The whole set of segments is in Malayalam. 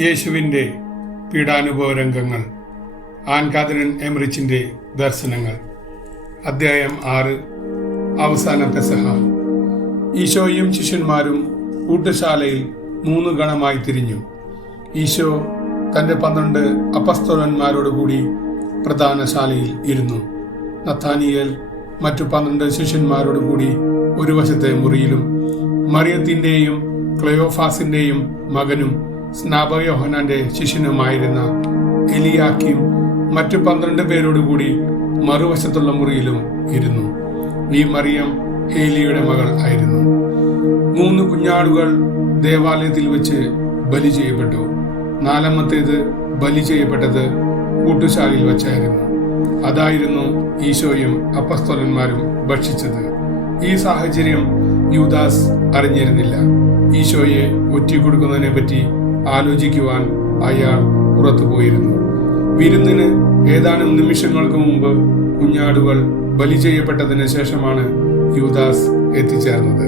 യേശുവിൻ്റെ പീഡാനുഭവ രംഗങ്ങൾ. ആൻ കാതറിൻ എമറിച്ചിൻ്റെ ദർശനങ്ങൾ. അധ്യായം 6. അവസാന പെസഹ. ഈശോയും ശിഷ്യന്മാരും ഊട്ടുശാലയിൽ 3 ഗണമായി തിരിഞ്ഞു. ഈശോ തന്റെ 12 അപ്പസ്തോലന്മാരോടുകൂടി പ്രധാനശാലയിൽ ഇരുന്നു. നഥാനിയേൽ മറ്റു 12 ശിഷ്യന്മാരോടുകൂടി ഒരു വശത്തെ മുറിയിലും, മറിയത്തിന്റെയും ക്ലെയോഫാസിന്റെയും മകനും സ്നാപകയോഹന്നാന്റെ ശിഷ്യനുമായിരുന്ന എലിയാക്കീം മറ്റു 12 പേരോടുകൂടി മറുവശത്തുള്ള മുറിയിലും ഇരുന്നു. ഈ മറിയം ഏലിയുടെ മകൾ ആയിരുന്നു. 3 കുഞ്ഞാടുകൾ ദേവാലയത്തിൽ വെച്ച് ബലി ചെയ്യപ്പെട്ടു. 4-മത്തേത് ബലി ചെയ്യപ്പെട്ടത് ഊട്ടുശാലയിൽ വെച്ചായിരുന്നു. അതായിരുന്നു ഈശോയും അപ്പസ്തോലന്മാരും ഭക്ഷിച്ചത്. ഈ സാഹചര്യം യൂദാസ് അറിഞ്ഞിരുന്നില്ല. ഈശോയെ ഒറ്റിക്കൊടുക്കുന്നതിനെ പറ്റി ആലോചിക്കുവാൻ അയാൾ പുറത്തു പോയിരുന്നു. വിരുന്നിന് ഏതാനും നിമിഷങ്ങൾക്ക് മുമ്പ് കുഞ്ഞാടുകൾ ബലി ചെയ്യപ്പെട്ടതിന് ശേഷമാണ് യൂദാസ് എത്തിച്ചേർന്നത്.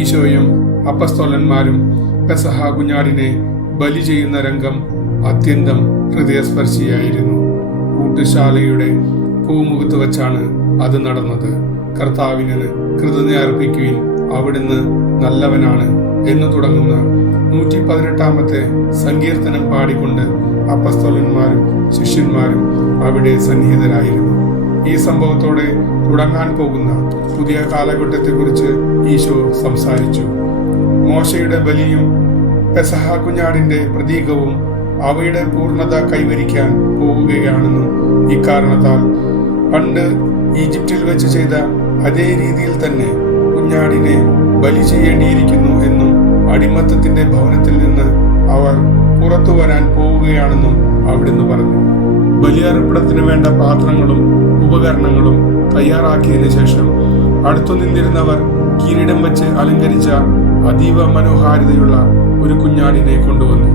ഈശോയും അപ്പസ്തോലന്മാരും പെസഹ കുഞ്ഞാടിനെ ബലി ചെയ്യുന്ന രംഗം അത്യന്തം ഹൃദയസ്പർശിയായിരുന്നു. ഊട്ടുശാലയുടെ പൂമുഖത്ത് വച്ചാണ് അത് നടന്നത്. കർത്താവിന് കൃതജ്ഞത അർപ്പിക്കുവിൻ, അവിടുന്ന് നല്ലവനാണ് എന്ന് തുടങ്ങുന്ന 118-ാമത്തെ സങ്കീർത്തനം പാടിക്കൊണ്ട് അപ്പസ്തോലന്മാരും ശിഷ്യന്മാരും അവിടെ സന്നിഹിതരായിരുന്നു. ഈ സംഭവത്തോടെ തുടങ്ങാൻ പോകുന്ന പുതിയ കാലഘട്ടത്തെക്കുറിച്ച് ഈശോ സംസാരിച്ചു. മോശയുടെ ബലിയും പെസഹ കുഞ്ഞാടിന്റെ പ്രതീകവും അവയുടെ പൂർണ്ണത കൈവരിക്കാൻ പോവുകയാണെന്നും ഇക്കാരണത്താൽ പണ്ട് ഈജിപ്തിൽ വെച്ച് ചെയ്ത അതേ രീതിയിൽ തന്നെ കുഞ്ഞാടിനെ ബലി ചെയ്യേണ്ടിയിരിക്കുന്നു എന്നും അടിമത്തത്തിന്റെ ഭവനത്തിൽ നിന്ന് അവർ പുറത്തു വരാൻ പോവുകയാണെന്നും അവിടുന്ന് പറഞ്ഞു. ബലിയർപ്പണത്തിന് വേണ്ട പാത്രങ്ങളും ഉപകരണങ്ങളും തയ്യാറാക്കിയതിനു ശേഷം അടുത്തു നിന്നിരുന്നവർ കിരീടം വെച്ച് അലങ്കരിച്ച അതീവ മനോഹാരിതയുള്ള ഒരു കുഞ്ഞാടിനെ കൊണ്ടുവന്നു.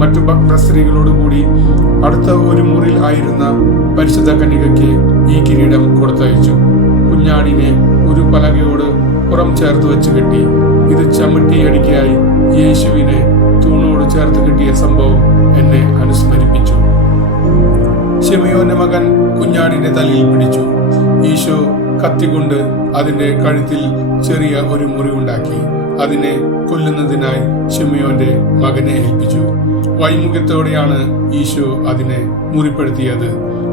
മറ്റു ഭക്തസ്ത്രീകളോടുകൂടി അടുത്ത ഒരു മുറിയിൽ ആയിരുന്ന പരിശുദ്ധ കന്യകയ്ക്ക് ഈ കിരീടം കൊടുത്തയച്ചു. കുഞ്ഞാടിനെ ഒരു പലകയോട് പുറം ചേർത്ത് വെച്ച് കെട്ടി. ഇത് ചമ്മട്ടിയടിക്കായി യേശുവിനെ തൂണോട് ചേർത്ത് കെട്ടിയ സംഭവം എന്നെ അനുസ്മരിപ്പിച്ചു. ശിമയോന്റെ മകൻ കുഞ്ഞാടിന്റെ തലയിൽ പിടിച്ചു. ഈശോ കത്തിക്കൊണ്ട് അതിന്റെ കഴുത്തിൽ ചെറിയ ഒരു മുറിവുണ്ടാക്കി അതിനെ കൊല്ലുന്നതിനായി ശിമയോന്റെ മകനെ ഏൽപ്പിച്ചു. വൈമുഖ്യത്തോടെയാണ് ഈശോ അതിനെ മുറിപ്പെടുത്തിയത്.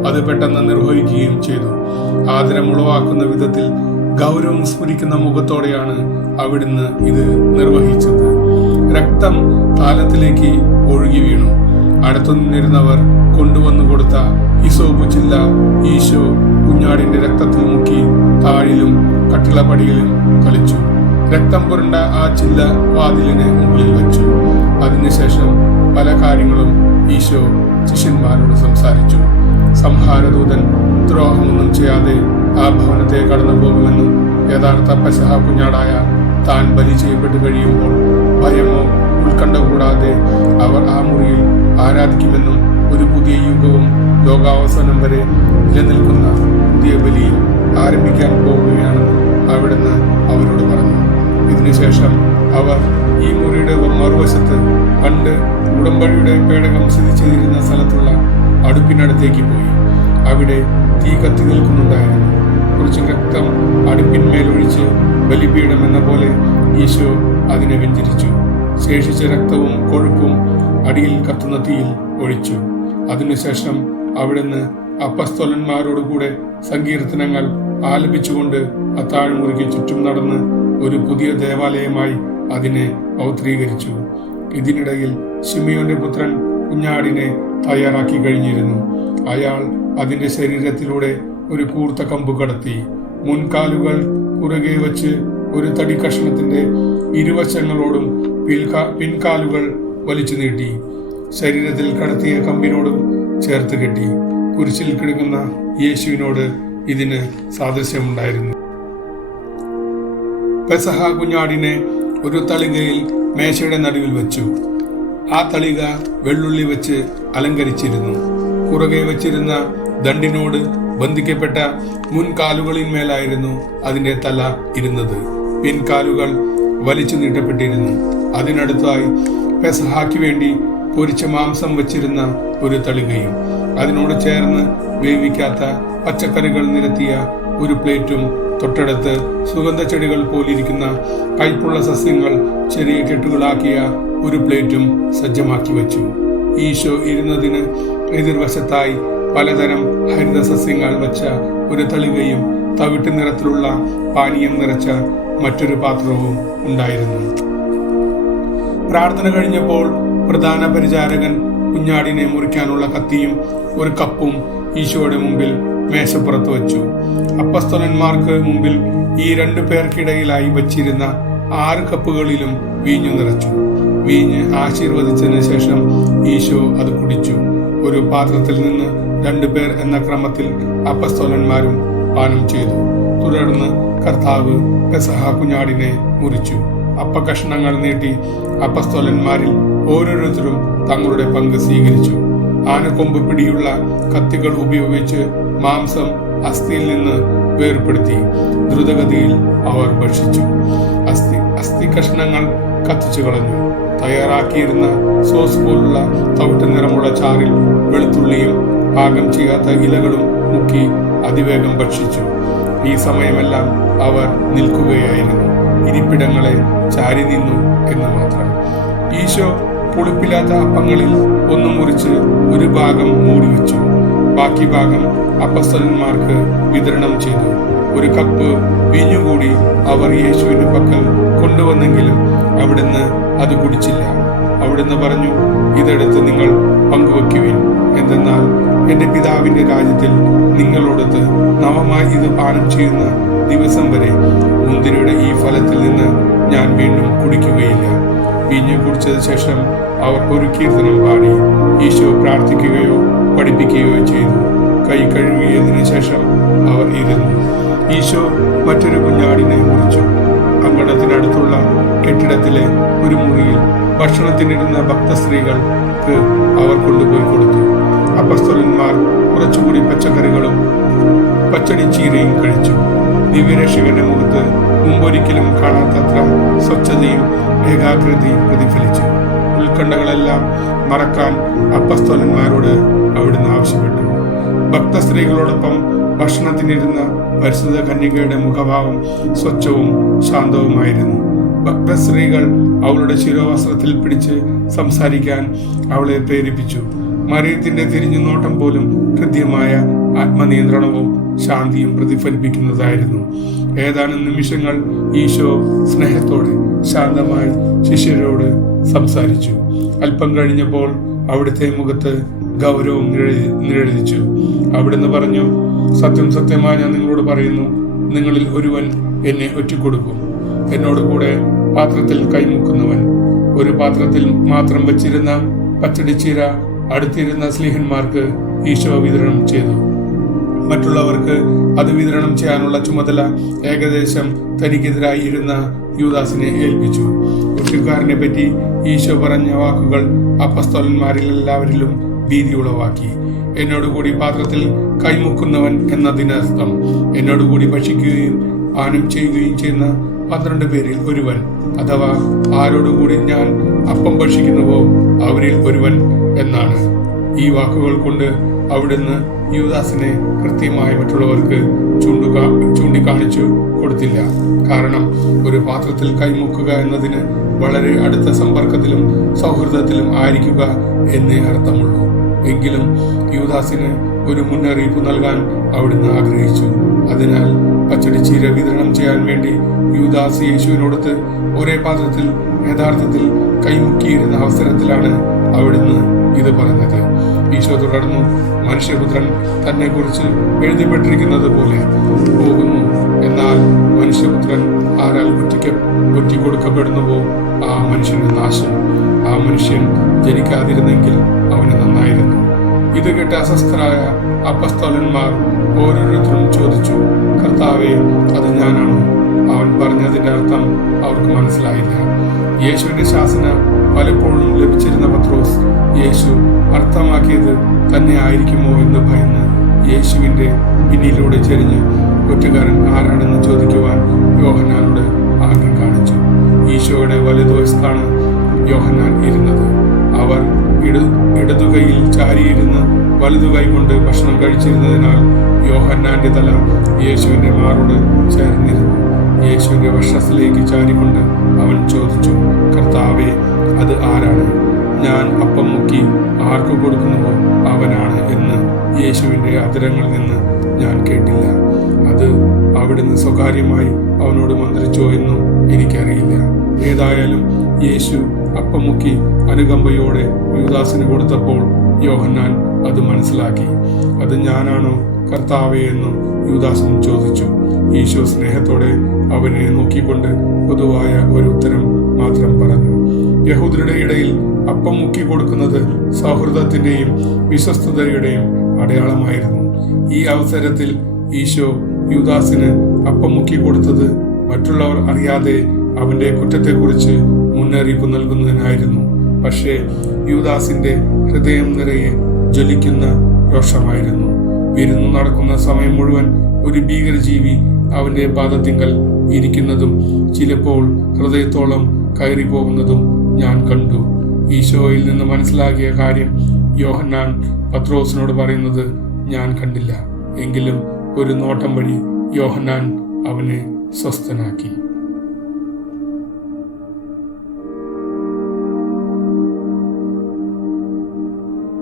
അത് പെട്ടെന്ന് നിർവഹിക്കുകയും ചെയ്തു. ആദരമുളവാക്കുന്ന വിധത്തിൽ ഗൗരവം സ്ഫുരിക്കുന്ന മുഖത്തോടെയാണ് അവിടുന്ന് ഇത് നിർവഹിച്ചത്. രക്തം താലത്തിലേക്ക് ഒഴുകി വീണു. അടുത്തു നിന്നിരുന്നവർ കൊണ്ടുവന്നു കൊടുത്ത ഇസോപ്പ് ചില്ല ഈശോ കുഞ്ഞാടിന്റെ രക്തത്തിൽ മുക്കി താഴിലും കട്ടിളപ്പടിയിലും കളിച്ചു. രക്തം പുരണ്ട ആ ചില്ല വാതിലിന് മുകളിൽ വെച്ചു. അതിനുശേഷം പല കാര്യങ്ങളും ഈശോ ശിഷ്യന്മാരോട് സംസാരിച്ചു. സംഹാരദൂതൻ ദ്രോഹമൊന്നും ചെയ്യാതെ ആ ഭവനത്തെ കടന്നു പോകുമെന്നും യഥാർത്ഥ പെസഹ കുഞ്ഞാടായ താൻ ബലി ചെയ്യപ്പെട്ടു കഴിയുമ്പോൾ ഭയമോ ഉത്കണ്ഠ കൂടാതെ അവർ ആ മുറിയിൽ ആരാധിക്കുമെന്നും ഒരു പുതിയ യുഗവും ലോകാവസാനം വരെ നിലനിൽക്കുന്ന പുതിയ ബലിയും ആരംഭിക്കാൻ പോവുകയാണെന്നും അവിടുന്ന് അവരോട് പറഞ്ഞു. ഇതിനുശേഷം അവർ ഈ മുറിയുടെ മറുവശത്ത് പണ്ട് ഉടമ്പടിയുടെ പേടകം സ്ഥിതി ചെയ്തിരുന്ന സ്ഥലത്തുള്ള അടുപ്പിനടുത്തേക്ക് പോയി. അവിടെ തീ കത്തി നിൽക്കുന്നുണ്ടായിരുന്നു. കുറച്ച് രക്തം അടുപ്പിന്മേലൊഴിച്ച് ബലിപീഠം എന്ന പോലെ ഈശോ അതിനെ വെഞ്ചരിച്ചു. ശേഷിച്ച രക്തവും കൊഴുപ്പും അടിയിൽ കത്തുന്ന തീയിൽ ഒഴിച്ചു. അതിനുശേഷം അവിടുന്ന് അപ്പസ്തോലന്മാരോടുകൂടെ സങ്കീർത്തനങ്ങൾ ആലപിച്ചുകൊണ്ട് അത്താഴമുറിക്ക് ചുറ്റും നടന്ന് ഒരു പുതിയ ദേവാലയമായി അതിനെ പൗത്രീകരിച്ചു. ഇതിനിടയിൽ ശിമയോന്റെ പുത്രൻ കുഞ്ഞാടിനെ തയ്യാറാക്കി കഴിഞ്ഞിരുന്നു. അയാൾ അതിന്റെ ശരീരത്തിലൂടെ ഒരു കൂർത്ത കമ്പ് കടത്തി. മുൻകാലുകൾ കുറുകെ വച്ച് ഒരു തടി കഷ്ണത്തിന്റെ ഇരുവശങ്ങളോടും പിൻകാലുകൾ വലിച്ചു നീട്ടി. ശരീരത്തിൽ കടത്തിയ കമ്പിനോടും ചേർത്ത് കെട്ടി. കുരിശിൽ കിടക്കുന്ന യേശുവിനോട് ഇതിന് സാദൃശ്യമുണ്ടായിരുന്നു. പെസഹ കുഞ്ഞാടിനെ ഒരു തളികയിൽ മേശയുടെ നടുവിൽ വെച്ചു. ആ തളിക വെള്ളുള്ളി വെച്ച് അലങ്കരിച്ചിരുന്നു. കുറുകെ വച്ചിരുന്ന ദണ്ടിനോട് ബന്ധിക്കപ്പെട്ട മുൻകാലുകളിന്മേലായിരുന്നു അതിന്റെ തല ഇരുന്നത്. പിൻകാലുകൾ വലിച്ചു നീട്ടപ്പെട്ടിരുന്നു. അതിനടുത്തായി പെസഹായ്ക്ക് വേണ്ടി പൊരിച്ച മാംസം വെച്ചിരുന്ന ഒരു തളികയും അതിനോട് ചേർന്ന് വേവിക്കാത്ത പച്ചക്കറികൾ നിരത്തിയ ഒരു പ്ലേറ്റും തൊട്ടടുത്ത് സുഗന്ധ ചെടികൾ പോലിരിക്കുന്ന കയ്പുള്ള സസ്യങ്ങൾ ചെറിയ കെട്ടുകളാക്കിയ ഒരു പ്ലേറ്റും സജ്ജമാക്കി വെച്ചു. ഈശോ ഇരുന്നതിന് എതിർവശത്തായി പലതരം ഹരിത സസ്യങ്ങൾ വച്ച ഒരു തളികയും തവിട്ട് നിറത്തിലുള്ള പാനീയം നിറച്ച മറ്റൊരു പാത്രവും ഉണ്ടായിരുന്നു. പ്രാർത്ഥന കഴിഞ്ഞപ്പോൾ പ്രധാന പരിചാരകൻ കുഞ്ഞാടിനെ മുറിക്കാനുള്ള കത്തിയും ഒരു കപ്പും ഈശോയുടെ മുമ്പിൽ മേശപ്പുറത്ത് വച്ചു. അപ്പസ്തോലന്മാർക്ക് മുമ്പിൽ ഈ 2 പേർക്കിടയിലായി വച്ചിരുന്ന 6 കപ്പുകളിലും വീഞ്ഞു നിറച്ചു. വീഞ്ഞ് ആശീർവദിച്ചതിന് ശേഷം ഈശോ അത് കുടിച്ചു. ഒരു പാത്രത്തിൽ നിന്ന് 2 പേർ എന്ന ക്രമത്തിൽ അപ്പസ്തോലന്മാരും പാനം ചെയ്തു. തുടർന്ന് കർത്താവ് പെസഹ കുഞ്ഞാടിനെ മുറിച്ചു. അപ്പകഷ്ണങ്ങൾ നീട്ടി അപ്പസ്തോലന്മാരിൽ ഓരോരുത്തരും തങ്ങളുടെ പങ്ക് സ്വീകരിച്ചു. ആനക്കൊമ്പ് പിടിയുള്ള കത്തികൾ ഉപയോഗിച്ച് മാംസം അസ്ഥിയിൽ നിന്ന് വേർപെടുത്തി ദ്രുതഗതിയിൽ അവർ ഭക്ഷിച്ചു. അസ്ഥി കഷ്ണങ്ങൾ കത്തിച്ചു കളഞ്ഞു. തയ്യാറാക്കിയിരുന്ന സോസ് പോലുള്ള തവിട്ട് നിറമുള്ള ചാറിൽ വെളുത്തുള്ളിയും പാകം ചെയ്യാത്ത ഇലകളും മുക്കി അതിവേഗം ഭക്ഷിച്ചു. ഈ സമയമെല്ലാം അവർ നിൽക്കുകയായിരുന്നു. ഇരിപ്പിടങ്ങളെ ചാരി നിന്നു എന്ന് മാത്രം. ഈശോ പുളിപ്പില്ലാത്ത അപ്പങ്ങളിൽ ഒന്ന് മുറിച്ച് ഒരു ഭാഗം മൂടിവെച്ചു. ബാക്കി ഭാഗം അപ്പസ്തോലന്മാർക്ക് വിതരണം ചെയ്തു. ഒരു കപ്പ് വീഞ്ഞുകൂടി അവർ യേശുവിന്റെ പക്കൽ കൊണ്ടുവന്നെങ്കിലും അവിടുന്ന് അത് കുടിച്ചില്ല. അവിടുന്ന് പറഞ്ഞു, ഇതെടുത്ത് നിങ്ങൾ പങ്കുവെക്കുവിൻ. എന്തെന്നാൽ എന്റെ പിതാവിന്റെ രാജ്യത്തിൽ നിങ്ങളോടൊത്ത് നവമായി ഇത് പാനം ചെയ്യുന്ന ദിവസം വരെ മുന്തിരിയുടെ ഈ ഫലത്തിൽ നിന്ന് ഞാൻ വീണ്ടും കുടിക്കുകയില്ല. വീഞ്ഞ് കുടിച്ചത് ശേഷം അവർ ഒരു കീർത്തനം പാടി ഈശോ പ്രാർത്ഥിക്കുകയോ പഠിപ്പിക്കുകയോ ചെയ്തു. കൈ കഴുകിയതിനു ശേഷം അവർ ഇരുന്നു. ഈശോ മറ്റൊരു കുഞ്ഞാടിനെ മുറിച്ചു. അങ്കണത്തിനടുത്തുള്ള കെട്ടിടത്തിലെ ഒരു മുറിയിൽ ഭക്ഷണത്തിനിരുന്ന ഭക്തസ്ത്രീകൾക്ക് അവർ കൊണ്ടുപോയി കൊടുത്തു. അപ്പസ്തോലന്മാർ കുറച്ചുകൂടി പച്ചക്കറികളും പച്ചടിച്ചീരയും കഴിച്ചു. ദിവ്യരക്ഷകന്റെ മുഖത്ത് മുമ്പൊരിക്കലും കാണാത്തത്ര സ്വച്ഛതയും ഏകാഗ്രതയും പ്രതിഫലിച്ചു. ഉത്കണ്ഠകളെല്ലാം മറക്കാൻ അപ്പസ്തോലന്മാരോട് അവിടുന്ന് ആവശ്യപ്പെട്ടു. ഭക്തസ്ത്രീകളോടൊപ്പം ഭക്ഷണത്തിനിരുന്ന പരിശുദ്ധ കന്യകയുടെ മുഖഭാവം സ്വച്ഛവും ശാന്തവുമായിരുന്നു. ഭക്തസ്ത്രീകൾ അവളുടെ ശിരോവസ്ത്രത്തിൽ പിടിച്ച് സംസാരിക്കാൻ അവളെ പ്രേരിപ്പിച്ചു. മറിയത്തിന്റെ തിരിഞ്ഞു നോട്ടം പോലും ഹൃദ്യമായ ആത്മനിയന്ത്രണവും ശാന്തിയും പ്രതിഫലിപ്പിക്കുന്നതായിരുന്നു. ഏതാനും നിമിഷങ്ങൾ ഈശോ സ്നേഹത്തോടെ ശാന്തമായി ശിഷ്യരോട് സംസാരിച്ചു. അല്പം കഴിഞ്ഞപ്പോൾ അവിടുത്തെ മുഖത്ത് ഗൗരവം നിഴലിച്ചു. അവിടുന്ന് പറഞ്ഞു, സത്യം സത്യമായി ഞാൻ നിങ്ങളോട് പറയുന്നു, നിങ്ങളിൽ ഒരുവൻ എന്നെ ഒറ്റിക്കൊടുക്കും. എന്നോട് കൂടെ പാത്രത്തിൽ കൈമുക്കുന്നവൻ. ഒരു പാത്രത്തിൽ മാത്രം വച്ചിരുന്ന പച്ചടിച്ചീര അടുത്തിരുന്ന സ്ലീഹന്മാർക്ക് ഈശോ വിതരണം ചെയ്തു. മറ്റുള്ളവർക്ക് അത് വിതരണം ചെയ്യാനുള്ള ചുമതല ഏകദേശം തനിക്കെതിരായി ഇരുന്ന യൂദാസിനെ ഏൽപ്പിച്ചു. ഒറ്റുകാരനെ പറ്റി ഈശോ പറഞ്ഞ വാക്കുകൾ അപ്പസ്തോലന്മാരിൽ എല്ലാവരിലും ഭീതി ഉളവാക്കി. എന്നോടുകൂടി പാത്രത്തിൽ കൈമുക്കുന്നവൻ എന്നതിനർത്ഥം എന്നോടുകൂടി ഭക്ഷിക്കുകയും പാനം ചെയ്യുകയും ചെയ്യുന്ന 12 പേരിൽ ഒരുവൻ, അഥവാ ആരോടുകൂടി ഞാൻ അപ്പം ഭക്ഷിക്കുന്നുവോ അവരിൽ ഒരുവൻ എന്നാണ്. ഈ വാക്കുകൾ കൊണ്ട് അവിടുന്ന് യൂദാസിനെ കൃത്യമായി മറ്റുള്ളവർക്ക് ചൂണ്ടിക്കാണിച്ചു കൊടുത്തില്ല. കാരണം ഒരു പാത്രത്തിൽ കൈമുക്കുക എന്നതിന് വളരെ അടുത്ത സമ്പർക്കത്തിലും സൗഹൃദത്തിലും ആയിരിക്കുക എന്നേ അർത്ഥമുള്ളൂ. എങ്കിലും യൂദാസിന് ഒരു മുന്നറിയിപ്പ് നൽകാൻ അവിടുന്ന് ആഗ്രഹിച്ചു. അതിനാൽ പച്ചടിച്ചീര വിതരണം ചെയ്യാൻ വേണ്ടി യൂദാസ് യേശുവിനോടൊത്ത് ഒരേ പാത്രത്തിൽ യഥാർത്ഥത്തിൽ കൈമുക്കിയിരുന്ന അവസരത്തിലാണ് അവിടുന്ന് ഇത് പറഞ്ഞത്. ഈശോ തുടർന്നു, മനുഷ്യപുത്രൻ തന്നെ കുറിച്ച് എഴുതപ്പെട്ടിരിക്കുന്നത് പോലെ പോകുന്നു. എന്നാൽ മനുഷ്യപുത്രൻ ആരാൽ ഒറ്റിക്കൊടുക്കപ്പെടുന്നുവോ ആ മനുഷ്യന് നാശം. ആ മനുഷ്യൻ ജനിക്കാതിരുന്നെങ്കിൽ അവന് നന്നായിരുന്നു. ഇത് കേട്ട് അസ്വസ്ഥരായ അപ്പസ്തോലന്മാർ ഓരോരുത്തരും ചോദിച്ചു, കർത്താവേ, അത് ഞാനാണോ? അവൻ പറഞ്ഞതിന്റെ അർത്ഥം അവർക്ക് മനസ്സിലായില്ല. യേശുവിന്റെ ശാസന പലപ്പോഴും ലഭിച്ചിരുന്ന പത്രോസ് യേശു അർത്ഥമാക്കിയത് തന്നെ ആയിരിക്കുമോ എന്ന് ഭയന്ന് യേശുവിന്റെ പിന്നിലൂടെ ചെരിഞ്ഞ് ഒറ്റുകാരൻ ആരാണെന്ന് ചോദിക്കുവാൻ യോഹന്നാനോട് ആഗ്രം കാണിച്ചു. ഈശോയുടെ വലതുവശത്താണ് യോഹന്നാൻ ഇരുന്നത്. ആ അവർ ഇടതുകൈയിൽ ചാരിയിരുന്ന് വലതുകൈ കൊണ്ട് ഭക്ഷണം കഴിച്ചിരുന്നതിനാൽ യോഹന്നാന്റെ തല യേശുവിന്റെ മാറോട് ചേർന്നിരുന്നു. യേശുവിന്റെ വക്ഷത്തിലേക്ക് ചാരിക്കൊണ്ട് അവൻ ചോദിച്ചു, കർത്താവേ, അത് ആരാണ്? ഞാൻ അപ്പം മുക്കി ആർക്ക് കൊടുക്കുന്നുവോ അവനാണ് എന്ന് യേശുവിന്റെ അധരങ്ങളിൽ നിന്ന് ഞാൻ കേട്ടില്ല. അത് അവിടുന്ന് സ്വകാര്യമായി അവനോട് മന്ത്രിച്ചോ എന്നും എനിക്കറിയില്ല. ഏതായാലും യേശു അപ്പം മുക്കി അനുകമ്പയോടെ യൂദാസിന് കൊടുത്തപ്പോൾ യോഹന്നാൻ അത് മനസ്സിലാക്കി. അത് ഞാനാണോ കർത്താവേ എന്ന് യൂദാസും ചോദിച്ചു. ഈശോ സ്നേഹത്തോടെ അവനെ നോക്കിക്കൊണ്ട് പൊതുവായ ഒരു ഉത്തരം മാത്രം പറഞ്ഞു. യഹൂദരുടെ ഇടയിൽ അപ്പം മുക്കി കൊടുക്കുന്നത് സൗഹൃദത്തിന്റെയും വിശ്വസ്തതയുടെയും അടയാളമായിരുന്നു. ഈ അവസരത്തിൽ ഈശോ യൂദാസിന് അപ്പം മുക്കി കൊടുത്തത് മറ്റുള്ളവർ അറിയാതെ അവന്റെ കുറ്റത്തെക്കുറിച്ച് മുന്നറിയിപ്പ് നൽകുന്നതിനായിരുന്നു. പക്ഷേ യൂദാസിന്റെ ഹൃദയം നിറയെ ജ്വലിക്കുന്ന രോഷമായിരുന്നു. വിരുന്നു നടക്കുന്ന സമയം മുഴുവൻ ഒരു ഭീകരജീവി അവന്റെ പാദത്തിങ്കൽ ഇരിക്കുന്നതും ചിലപ്പോൾ ഹൃദയത്തോളം കയറി പോകുന്നതും ഞാൻ കണ്ടു. ഈശോയിൽ നിന്ന് മനസ്സിലാക്കിയ കാര്യം യോഹന്നാൻ പത്രോസിനോട് പറയുന്നത് ഞാൻ കണ്ടില്ല. എങ്കിലും ഒരു നോട്ടം വഴി യോഹന്നാൻ അവനെ സ്വസ്ഥനാക്കി.